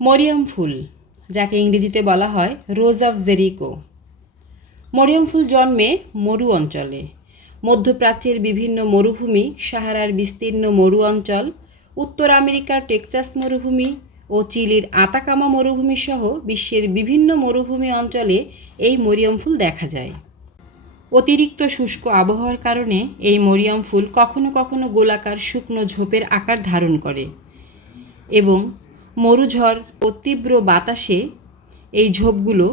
মরিয়াম ফুল, যাকে ইংরেজিতে বলা হয় রোজ অফ জেরিকো। মরিয়াম ফুল জন্মে মরু অঞ্চলে। মধ্যপ্রাচ্যের বিভিন্ন মরুভূমি, সাহারার বিস্তীর্ণ মরু অঞ্চল, উত্তর আমেরিকার টেক্সাস মরুভূমি ও চিলির আতাকামা মরুভূমি সহ বিশ্বের বিভিন্ন মরুভূমি অঞ্চলে এই মরিয়াম ফুল দেখা যায়। অতিরিক্ত শুষ্ক আবহাওয়ার কারণে এই মরিয়াম ফুল কখনো কখনো গোলাকার শুকনো ঝোপের আকার ধারণ করে এবং মরুঝড় ও তীব্র বাতাসে এই ঝোপগুলো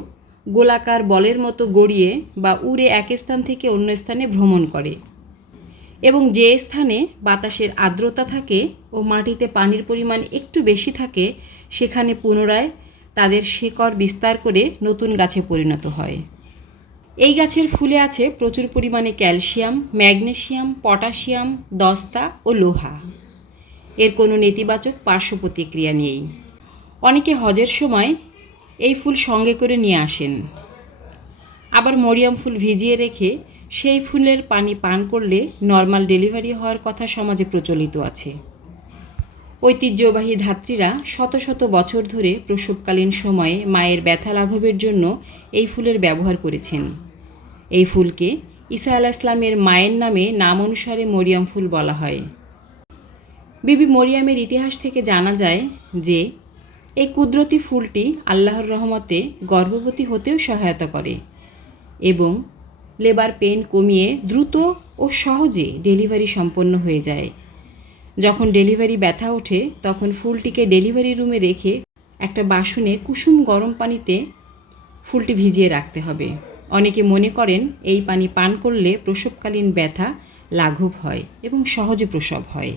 গোলাকার বলের মতো গড়িয়ে বা উড়ে এক স্থান থেকে অন্য স্থানে ভ্রমণ করে। এবং যে স্থানে বাতাসের আর্দ্রতা থাকে ও মাটিতে পানির পরিমাণ একটু বেশি থাকে, সেখানে পুনরায় তাদের শেকড় বিস্তার করে নতুন গাছে পরিণত হয়। এই গাছের ফুলে আছে প্রচুর পরিমাণে ক্যালসিয়াম, ম্যাগনেসিয়াম পটাশিয়াম দস্তা ও লোহা। এর কোনো নেতিবাচক পার্শ্ব প্রতিক্রিয়া নেই। অনেকে হজের সময় এই ফুল সঙ্গে করে নিয়ে আসেন। আবার মরিয়াম ফুল ভিজিয়ে রেখে সেই ফুলের পানি পান করলে নর্মাল ডেলিভারি হওয়ার কথা সমাজে প্রচলিত আছে। ঐতিহ্যবাহী ধাত্রীরা শত শত বছর ধরে প্রসবকালীন সময়ে মায়ের ব্যথা লাঘবের জন্য এই ফুলের ব্যবহার করেছেন। এই ফুলকে ঈসা আলাহ ইসলামের মায়ের নামে নাম অনুসারে মরিয়াম ফুল বলা হয়। বিবি মরিয়ামের ইতিহাস থেকে জানা যায় যে, এই কুদরতি ফুলটি আল্লাহর রহমতে গর্ভবতী হতেও সহায়তা করে এবং লেবার পেন কমিয়ে দ্রুত ও সহজে ডেলিভারি সম্পন্ন হয়ে যায়। যখন ডেলিভারি ব্যথা ওঠে, তখন ফুলটিকে ডেলিভারি রুমে রেখে একটা বাসনে কুসুম গরম পানিতে ফুলটি ভিজিয়ে রাখতে হবে। অনেকে মনে করেন এই পানি পান করলে প্রসবকালীন ব্যথা লাঘব হয় এবং সহজে প্রসব হয়।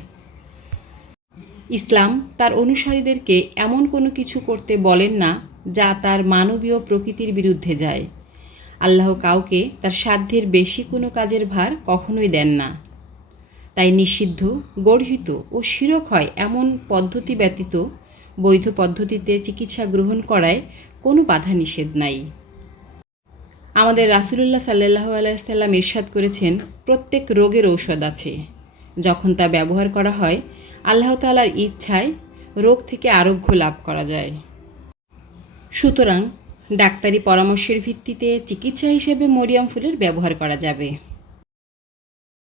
ইসলাম তার অনুসারীদেরকে এমন কোনো কিছু করতে বলেন না যা তার মানবীয় প্রকৃতির বিরুদ্ধে যায়। আল্লাহ কাউকে তার সাধ্যের বেশি কোনো কাজের ভার কখনোই দেন না। তাই নিষিদ্ধ, গর্হিত ও শিরক হয় এমন পদ্ধতি ব্যতীত বৈধ পদ্ধতিতে চিকিৎসা গ্রহণ করায় কোনো বাধা নিষেধ নাই। আমাদের রাসুলুল্লাহ সাল্লাহ আলাইসাল্লাম ইরশাদ করেছেন, প্রত্যেক রোগের ঔষধ আছে। যখন তা ব্যবহার করা হয় আল্লাহ তালার ইচ্ছায় রোগ থেকে আরোগ্য লাভ করা যায়। সুতরাং ডাক্তারি পরামর্শের ভিত্তিতে চিকিৎসা হিসেবে মরিয়াম ফুলের ব্যবহার করা যাবে।